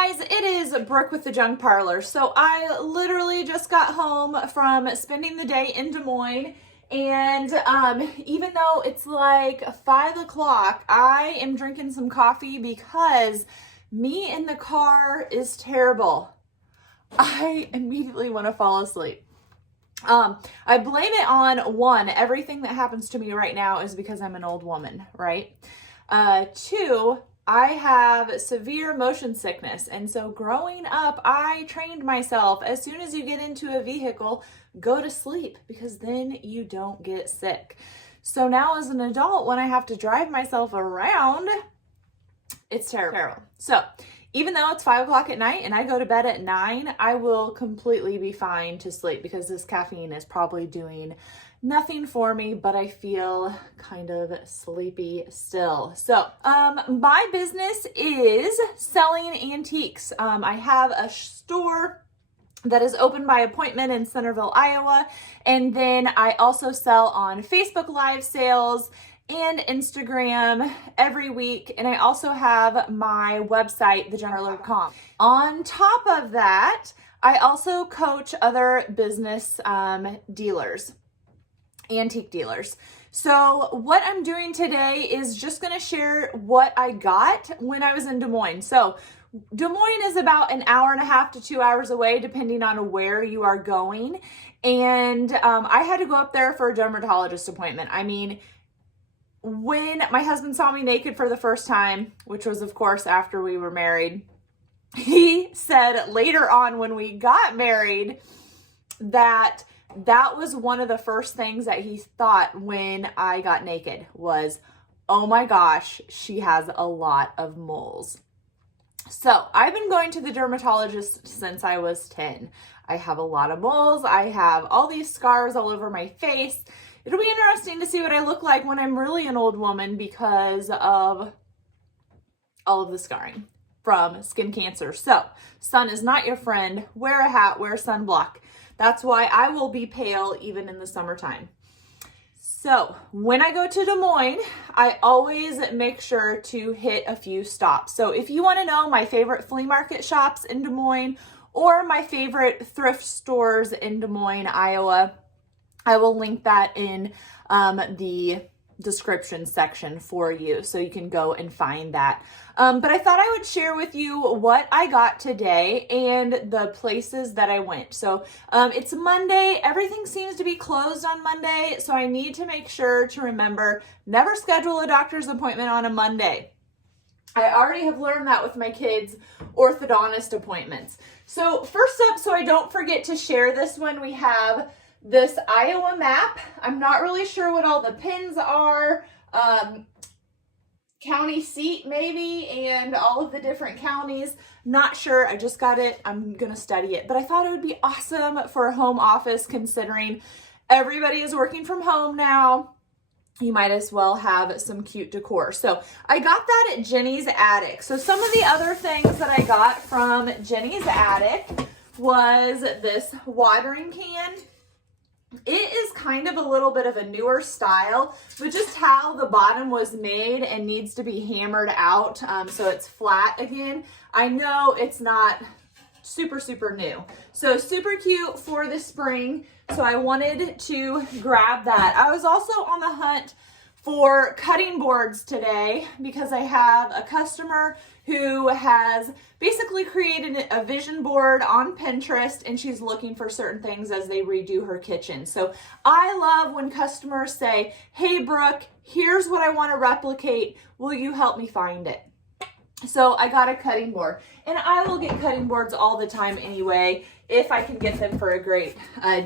guys, it is Brooke with the Junk Parlor. So I literally just got home from spending the day in Des Moines, and even though it's like 5 o'clock, I am drinking some coffee because me in the car is terrible. I immediately want to fall asleep. I blame it on one, everything that happens to me right now is because I'm an old woman, right? Two, I have severe motion sickness. And so growing up, I trained myself, as soon as you get into a vehicle, go to sleep because then you don't get sick. So now as an adult, when I have to drive myself around, it's terrible. So even though it's 5 o'clock at night and I go to bed at 9, I will completely be fine to sleep because this caffeine is probably doing nothing for me, but I feel kind of sleepy still. So my business is selling antiques. I have a store that is open by appointment in Centerville, Iowa. And then I also sell on Facebook Live sales and Instagram every week. And I also have my website, thejunkparlor.com. On top of that, I also coach other business dealers, antique dealers. So what I'm doing today is just going to share what I got when I was in Des Moines. So Des Moines is about an hour and a half to 2 hours away, depending on where you are going. And I had to go up there for a dermatologist appointment. I mean, when my husband saw me naked for the first time, which was of course after we were married, he said later on when we got married that was one of the first things that he thought when I got naked was, oh my gosh, she has a lot of moles. So I've been going to the dermatologist since I was 10. I have a lot of moles. I have all these scars all over my face. It'll be interesting to see what I look like when I'm really an old woman because of all of the scarring from skin cancer. So sun is not your friend. Wear a hat, wear sunblock. That's why I will be pale even in the summertime. So when I go to Des Moines, I always make sure to hit a few stops. So if you want to know my favorite flea market shops in Des Moines or my favorite thrift stores in Des Moines, Iowa, I will link that in the description section for you so you can go and find that. But I thought I would share with you what I got today and the places that I went. So it's Monday. Everything seems to be closed on Monday. So I need to make sure to remember, never schedule a doctor's appointment on a Monday. I already have learned that with my kids' orthodontist appointments. So first up, so I don't forget to share this one, we have this Iowa map. I'm not really sure what all the pins are. County seat maybe, and all of the different counties. Not sure. I just got it. I'm going to study it. But I thought it would be awesome for a home office considering everybody is working from home now. You might as well have some cute decor. So I got that at Jenny's Attic. So some of the other things that I got from Jenny's Attic was this watering can. It is kind of a little bit of a newer style, but just how the bottom was made and needs to be hammered out so it's flat again. I know it's not super new. So super cute for the spring. So I wanted to grab that. I was also on the hunt for cutting boards today because I have a customer who has basically created a vision board on Pinterest and she's looking for certain things as they redo her kitchen. So I love when customers say, hey Brooke, here's what I want to replicate. Will you help me find it? So I got a cutting board, and I will get cutting boards all the time anyway if I can get them for a great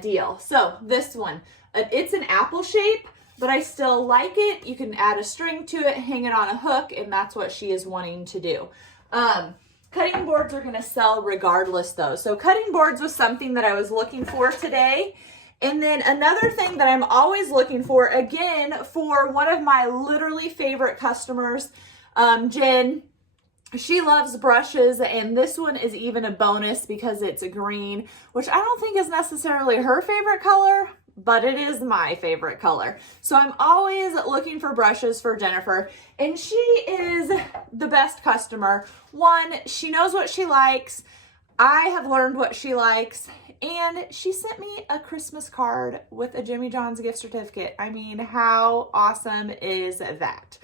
deal. So this one, it's an apple shape, but I still like it. You can add a string to it, hang it on a hook, and that's what she is wanting to do. Cutting boards are going to sell regardless though. So cutting boards was something that I was looking for today. And then another thing that I'm always looking for, again, for one of my literally favorite customers, Jen. She loves brushes, and this one is even a bonus because it's a green, which I don't think is necessarily her favorite color. but it is my favorite color. So I'm always looking for brushes for Jennifer, and she is the best customer. One, she knows what she likes. I have learned what she likes, and she sent me a Christmas card with a Jimmy John's gift certificate. I mean, how awesome is that?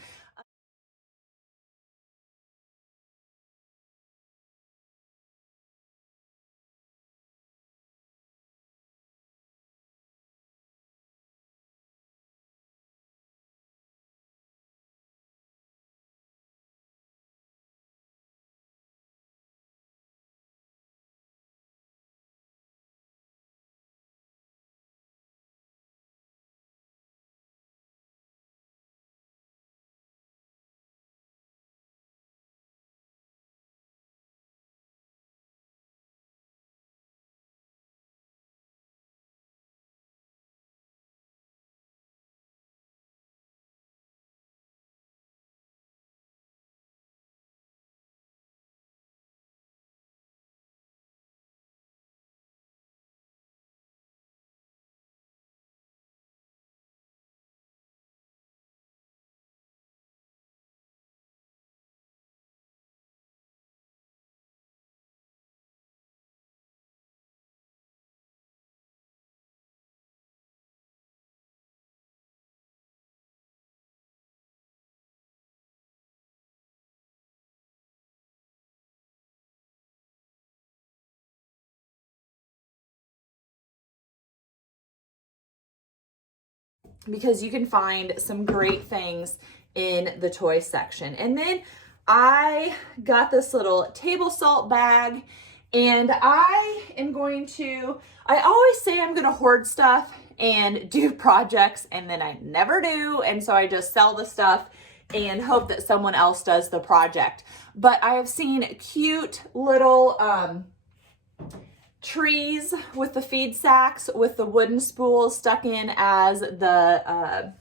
Because you can find some great things in the toy section. And then I got this little table salt bag, and I always say I'm gonna hoard stuff and do projects, and then I never do. And so I just sell the stuff and hope that someone else does the project. But I have seen cute little trees with the feed sacks with the wooden spools stuck in as the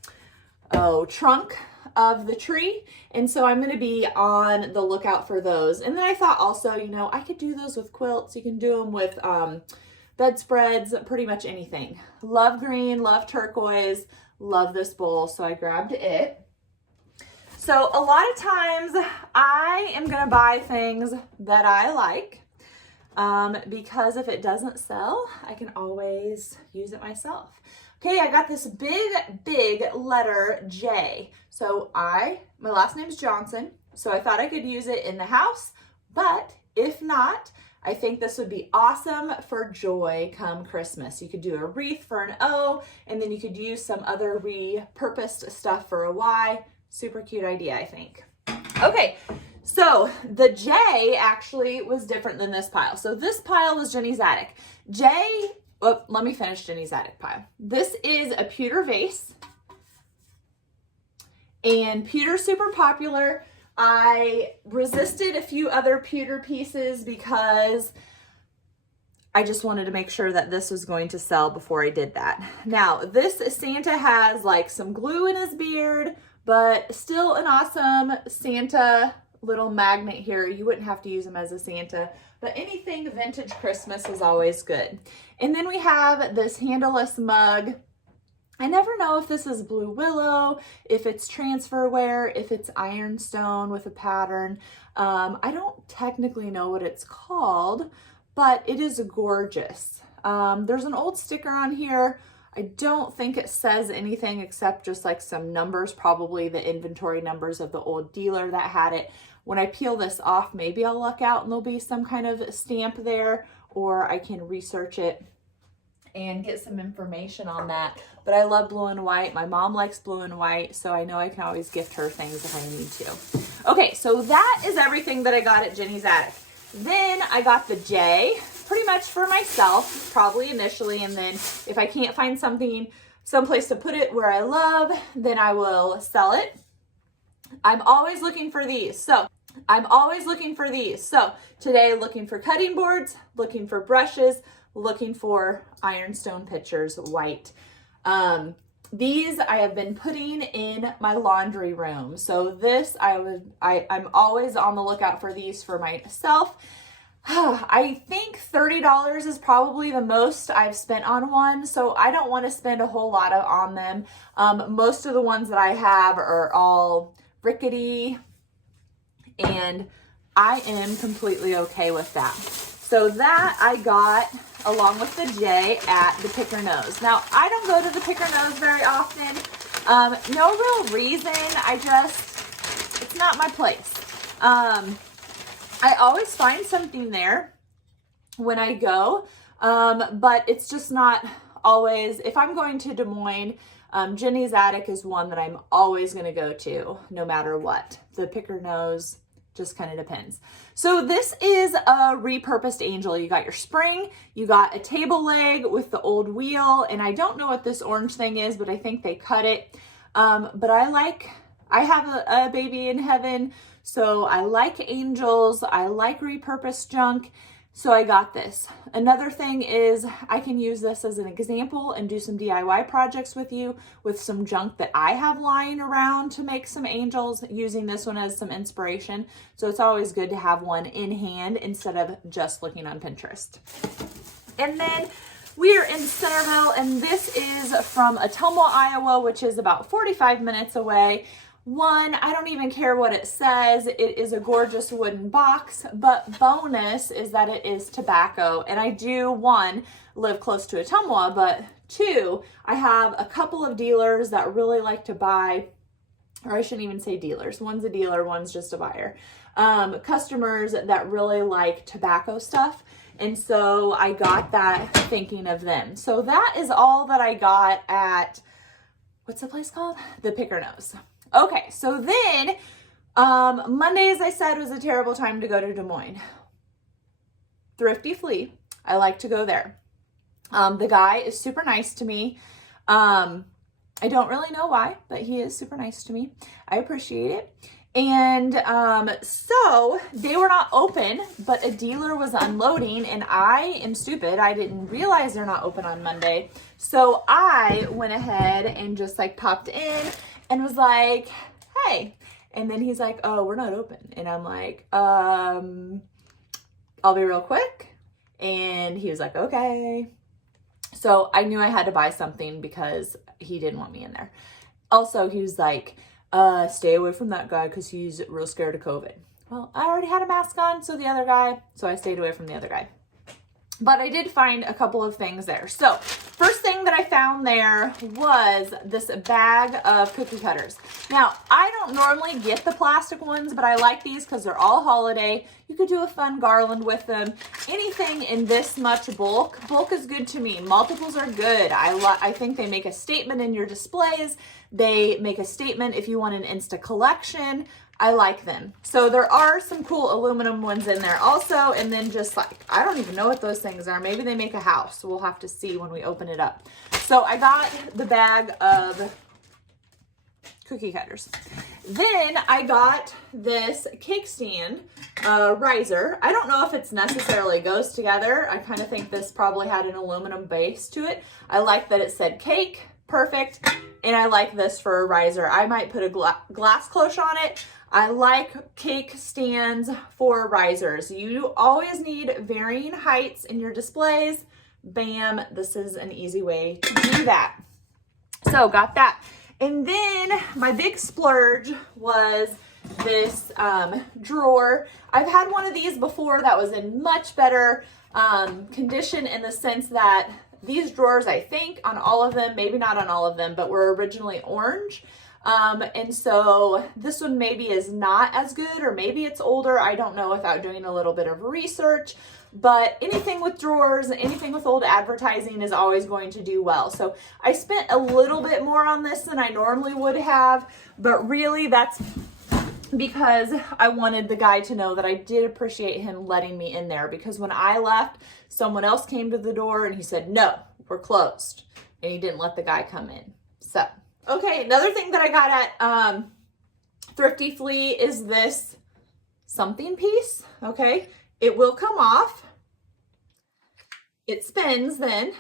trunk of the tree. And so I'm going to be on the lookout for those. And then I thought also, you know, I could do those with quilts. You can do them with bedspreads, pretty much anything. Love green, love turquoise, love this bowl. So I grabbed it. So a lot of times I am going to buy things that I like. Because if it doesn't sell, I can always use it myself. Okay, I got this big letter J. So my last name's Johnson, so I thought I could use it in the house, but if not, I think this would be awesome for joy come Christmas. You could do a wreath for an O, and then you could use some other repurposed stuff for a Y. Super cute idea, I think. Okay. So the J actually was different than this pile. So this pile was Jenny's Attic. Let me finish Jenny's Attic pile. This is a pewter vase. And pewter's super popular. I resisted a few other pewter pieces because I just wanted to make sure that this was going to sell before I did that. Now, this Santa has like some glue in his beard, but still an awesome Santa little magnet here. You wouldn't have to use them as a Santa, but anything vintage Christmas is always good. And then we have this handleless mug. I never know if this is blue willow, if it's transferware, if it's ironstone with a pattern. I don't technically know what it's called, but it is gorgeous. There's an old sticker on here. I don't think it says anything except just like some numbers, probably the inventory numbers of the old dealer that had it. When I peel this off, maybe I'll look out and there'll be some kind of stamp there, or I can research it and get some information on that. But I love blue and white. My mom likes blue and white, so I know I can always gift her things if I need to. Okay, so that is everything that I got at Jenny's Attic. Then I got the J, pretty much for myself, probably initially, and then if I can't find someplace to put it where I love, then I will sell it. I'm always looking for these. So today, looking for cutting boards, looking for brushes, looking for ironstone pitchers, white. These I have been putting in my laundry room. So this I'm always on the lookout for these for myself. I think $30 is probably the most I've spent on one, so I don't want to spend a whole lot on them. Most of the ones that I have are all rickety, and I am completely okay with that. So that I got along with the J at the Pick or Nose. Now, I don't go to the Pick or Nose very often. No real reason. It's not my place. I always find something there when I go, but it's just not always. If I'm going to Des Moines, Jenny's Attic is one that I'm always going to go to no matter what. The Pick or Nose just kind of depends. So this is a repurposed angel. You got your spring, you got a table leg with the old wheel, and I don't know what this orange thing is, but I think they cut it. But I have a baby in heaven, so I like angels, I like repurposed junk, so I got this. Another thing is I can use this as an example and do some DIY projects with you with some junk that I have lying around to make some angels, using this one as some inspiration. So it's always good to have one in hand instead of just looking on Pinterest. And then we are in Centerville, and this is from Ottumwa, Iowa, which is about 45 minutes away. One, I don't even care what it says. It is a gorgeous wooden box, but bonus is that it is tobacco. And I do, one, live close to Ottumwa, but two, I have a couple of dealers that really like to buy, or I shouldn't even say dealers. One's a dealer, one's just a buyer. Customers that really like tobacco stuff. And so I got that thinking of them. So that is all that I got at, what's the place called? The Pick or Nose. Okay, so then Monday, as I said, was a terrible time to go to Des Moines. Thrifty Flea, I like to go there. The guy is super nice to me. I don't really know why, but he is super nice to me. I appreciate it. And so they were not open, but a dealer was unloading, and I am stupid. I didn't realize they're not open on Monday. So I went ahead and just like popped in and was like, hey. And then he's like, oh, we're not open. And I'm like, I'll be real quick. And he was like, okay. So I knew I had to buy something because he didn't want me in there. Also, he was like, stay away from that guy because he's real scared of COVID. Well, I already had a mask on, so I stayed away from the other guy. But I did find a couple of things there. So first thing that I found there was this bag of cookie cutters. Now, I don't normally get the plastic ones, but I like these because they're all holiday. You could do a fun garland with them. Anything in this much bulk is good to me. Multiples are good. I think they make a statement in your displays. They make a statement if you want an Insta collection. I like them. So there are some cool aluminum ones in there also. And then just like, I don't even know what those things are. Maybe they make a house. We'll have to see when we open it up. So I got the bag of cookie cutters. Then I got this cake stand riser. I don't know if it's necessarily goes together. I kind of think this probably had an aluminum base to it. I like that it said cake. Perfect. And I like this for a riser. I might put a glass cloche on it. I like cake stands for risers. You always need varying heights in your displays. Bam, this is an easy way to do that. So got that. And then my big splurge was this drawer. I've had one of these before that was in much better condition, in the sense that these drawers, I think on all of them, maybe not on all of them, but were originally orange. And so this one maybe is not as good, or maybe it's older. I don't know without doing a little bit of research, but anything with drawers, anything with old advertising is always going to do well. So I spent a little bit more on this than I normally would have, but really that's because I wanted the guy to know that I did appreciate him letting me in there, because when I left, someone else came to the door and he said, no, we're closed. And he didn't let the guy come in. So, okay, another thing that I got at Thrifty Flea is this something piece, okay? It will come off. It spins then,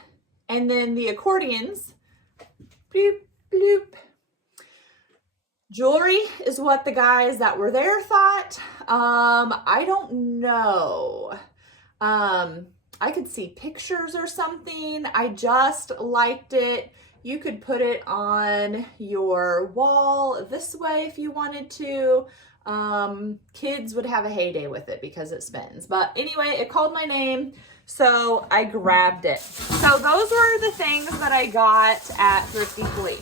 and then the accordions, bloop, bloop. Jewelry is what the guys that were there thought. I don't know. I could see pictures or something. I just liked it. You could put it on your wall this way if you wanted to. Kids would have a heyday with it because it spins. But anyway, it called my name, so I grabbed it. So those were the things that I got at Thrifty Flea.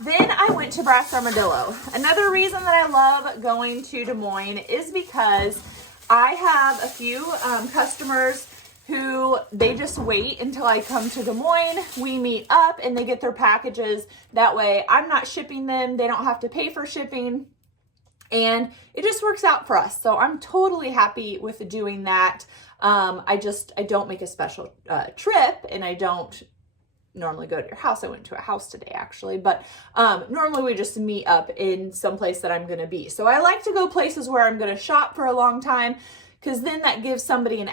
Then I went to Brass Armadillo. Another reason that I love going to Des Moines is because I have a few customers who they just wait until I come to Des Moines. We meet up and they get their packages. That way I'm not shipping them. They don't have to pay for shipping. And it just works out for us. So I'm totally happy with doing that. I don't make a special trip, and I don't normally go to your house. I went to a house today actually, but normally we just meet up in some place that I'm going to be. So I like to go places where I'm going to shop for a long time, because then that gives somebody an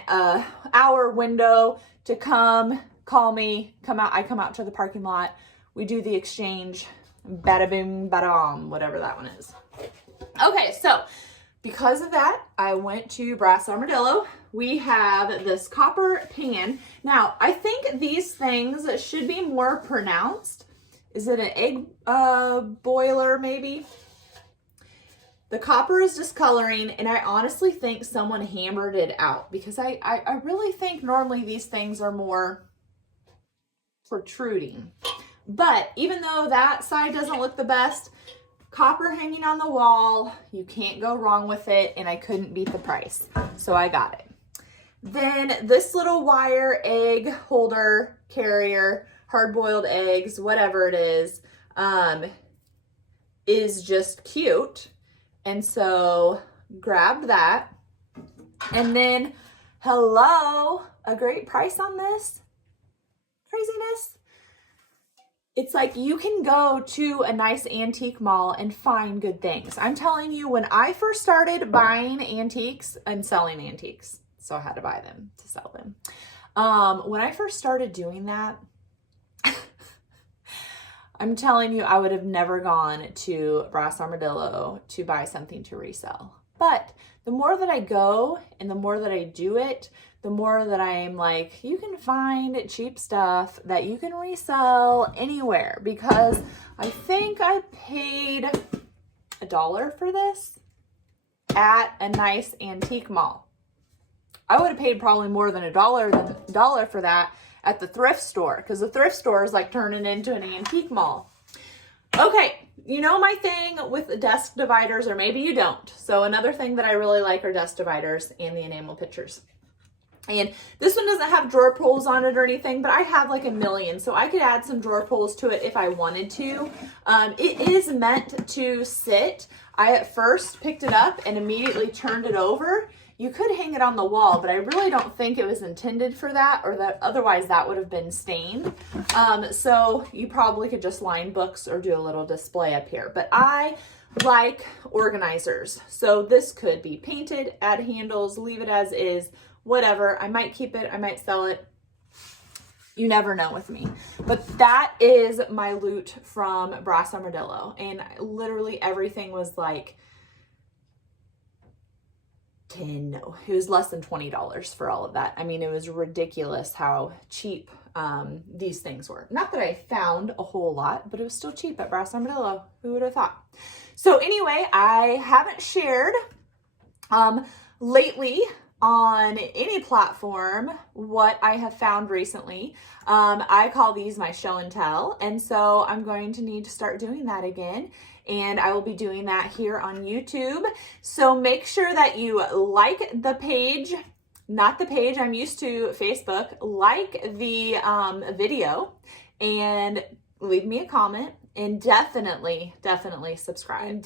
hour window to come, call me, come out. I come out to the parking lot. We do the exchange, bada boom, bada whatever that one is. Okay, so because of that, I went to Brass Armadillo. We have this copper pan. Now, I think these things should be more pronounced. Is it an egg boiler maybe? The copper is discoloring, and I honestly think someone hammered it out, because I really think normally these things are more protruding. But even though that side doesn't look the best, copper hanging on the wall, you can't go wrong with it, and I couldn't beat the price, so I got it. Then this little wire egg holder carrier, hard-boiled eggs, whatever it is just cute. And so grabbed that. And then, hello, a great price on this. Craziness. It's like you can go to a nice antique mall and find good things. I'm telling you, when I first started buying antiques and selling antiques, so I had to buy them to sell them. When I first started doing that, I'm telling you, I would have never gone to Brass Armadillo to buy something to resell. But the more that I go and the more that I do it, the more that I'm like, you can find cheap stuff that you can resell anywhere, because I think I paid $1 for this at a nice antique mall. I would have paid probably more than $1 for that at the thrift store, because the thrift store is like turning into an antique mall. Okay, you know my thing with desk dividers, or maybe you don't. So another thing that I really like are desk dividers and the enamel pictures. And this one doesn't have drawer pulls on it or anything, but I have like a million, so I could add some drawer pulls to it if I wanted to. It is meant to sit. I at first picked it up and immediately turned it over. You could hang it on the wall, but I really don't think it was intended for that, or that otherwise that would have been stained. So you probably could just line books or do a little display up here. But I like organizers. So this could be painted, add handles, leave it as is, whatever. I might keep it, I might sell it. You never know with me. But that is my loot from Brass Armadillo. And literally everything was like it was less than $20 for all of that. I mean, it was ridiculous how cheap these things were. Not that I found a whole lot, but it was still cheap at Brass Armadillo. Who would have thought? So anyway, I haven't shared lately on any platform what I have found recently. I call these my show and tell, and so I'm going to need to start doing that again. And I will be doing that here on YouTube. So make sure that you like the page, not the page, I'm used to Facebook, like the video, and leave me a comment, and definitely subscribe.